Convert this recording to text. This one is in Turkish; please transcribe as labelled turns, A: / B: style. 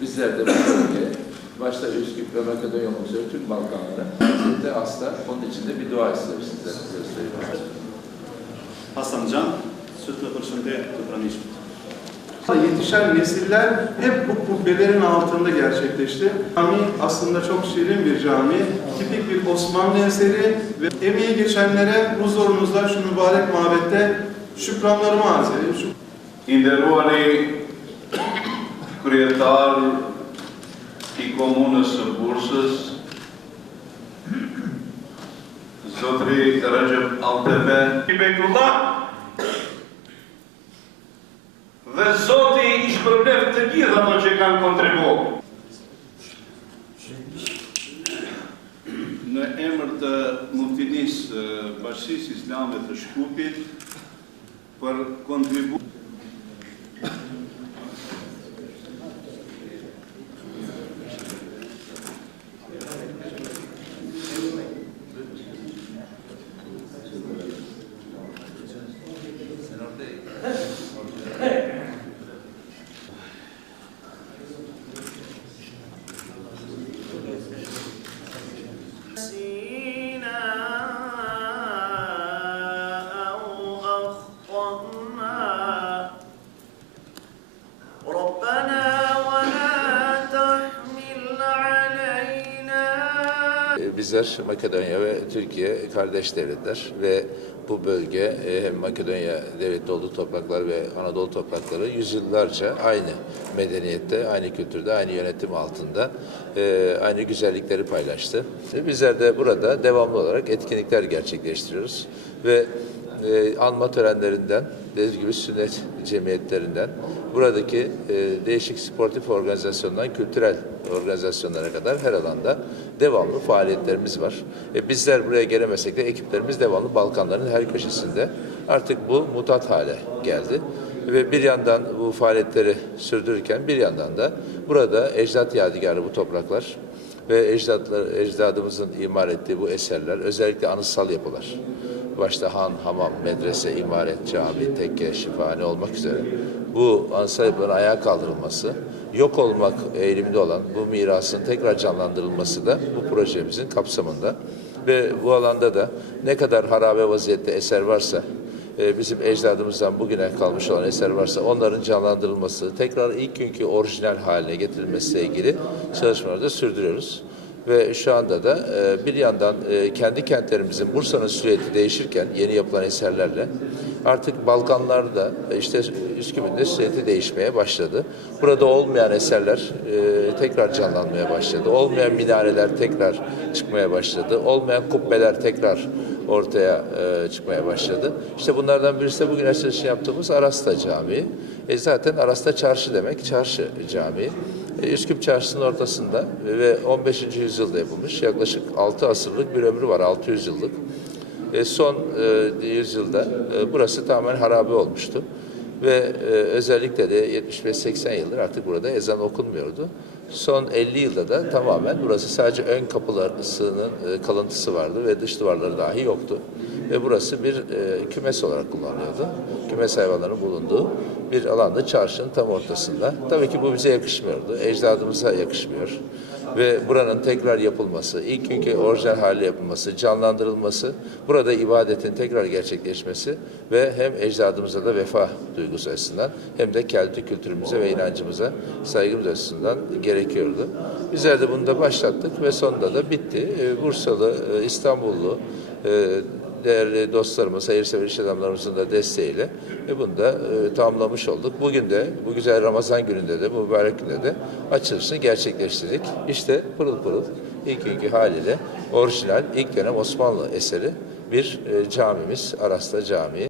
A: Bizler de bu bölgeye, başta Üsküp ve Makedonya olmak üzere Türk Balkanları, biz de asla onun için de bir dua isteriz sizlere göstereyim.
B: Hasan Can, Sütlü Hırşın'da Tıpranişm.
C: Yetişen nesiller hep bu kubbelerin altında gerçekleşti. Cami aslında çok şirin bir cami, tipik bir Osmanlı eseri ve emeği geçenlere huzurunuzda şu mübarek mabette şükranlarımı arz edeyim. Şük-
D: Inderuari kryetar i komunës së Bursës, Zotri Recep Altepe,
E: i Bejtullah dhe Zoti i shpërblet të gjithë ato që kanë kontribuar.
F: në emër të muftinisë Bashkisë Islame të Shkupit për kontribu
A: Bizler Makedonya ve Türkiye kardeş devletler ve bu bölge e, hem Makedonya devleti olduğu topraklar ve Anadolu toprakları yüzyıllarca aynı medeniyette, aynı kültürde, aynı yönetim altında e, aynı güzellikleri paylaştı. E, Bizler de burada devamlı olarak etkinlikler gerçekleştiriyoruz ve e, anma törenlerinden, dediğim gibi sünnet cemiyetlerinden, buradaki e, değişik sportif organizasyondan kültürel organizasyonlara kadar her alanda devamlı faaliyetlerimiz var. E, bizler buraya gelemesek de ekiplerimiz devamlı Balkanların her köşesinde. Artık bu mutat hale geldi. Ve bir yandan bu faaliyetleri sürdürürken bir yandan da burada ecdat yadigarı bu topraklar ve ecdatlar, ecdadımızın imar ettiği bu eserler özellikle anıtsal yapılar başta han, hamam, medrese, imaret, cami, tekke, şifahane olmak üzere bu ansal yapıların ayağa kaldırılması, yok olmak eğiliminde olan bu mirasın tekrar canlandırılması da bu projemizin kapsamında. Ve bu alanda da ne kadar harabe vaziyette eser varsa, e, bizim ecdadımızdan bugüne kalmış olan eser varsa onların canlandırılması, tekrar ilk günkü orijinal haline getirilmesiyle ilgili çalışmaları da sürdürüyoruz. Ve şu anda da e, bir yandan e, kendi kentlerimizin Bursa'nın silüeti değişirken yeni yapılan eserlerle artık Balkanlarda e, işte de silüeti değişmeye başladı. Burada olmayan eserler tekrar canlanmaya başladı. Olmayan minareler tekrar çıkmaya başladı. Olmayan kubbeler tekrar ortaya e, çıkmaya başladı. İşte bunlardan birisi de bugün açılışını yaptığımız Arasta Camii. E, zaten Arasta çarşı demek, çarşı camii. E, Üsküp Çarşısı'nın ortasında ve 15. yüzyılda yapılmış. Yaklaşık 6 asırlık bir ömrü var, 600 yıllık. E, son e, yüzyılda e, burası tamamen harabe olmuştu. Ve e, özellikle de 75-80 yıldır artık burada ezan okunmuyordu. Son 50 yılda da tamamen burası sadece ön kapılarının e, kalıntısı vardı ve dış duvarları dahi yoktu. Ve burası bir e, kümes olarak kullanılıyordu. Kümes hayvanların bulunduğu bir alanda çarşının tam ortasında. Tabii ki bu bize yakışmıyordu. Ecdadımıza yakışmıyor. Ve buranın tekrar yapılması, ilk günkü orijinal hali yapılması, canlandırılması, burada ibadetin tekrar gerçekleşmesi ve hem ecdadımıza da vefa duygusu açısından hem de kendi kültürümüze ve inancımıza saygımız açısından gerekiyordu. Bizler de bunu da başlattık ve sonunda da bitti. Ee, Bursalı, e, İstanbullu, e, değerli dostlarımız, hayırsever iş adamlarımızın da desteğiyle ve bunu da e, tamamlamış olduk. Bugün de bu güzel Ramazan gününde de, bu mübarek günde de açılışını gerçekleştirdik. İşte pırıl pırıl ilk günkü haliyle orijinal ilk dönem Osmanlı eseri bir e, camimiz, Arasta Camii.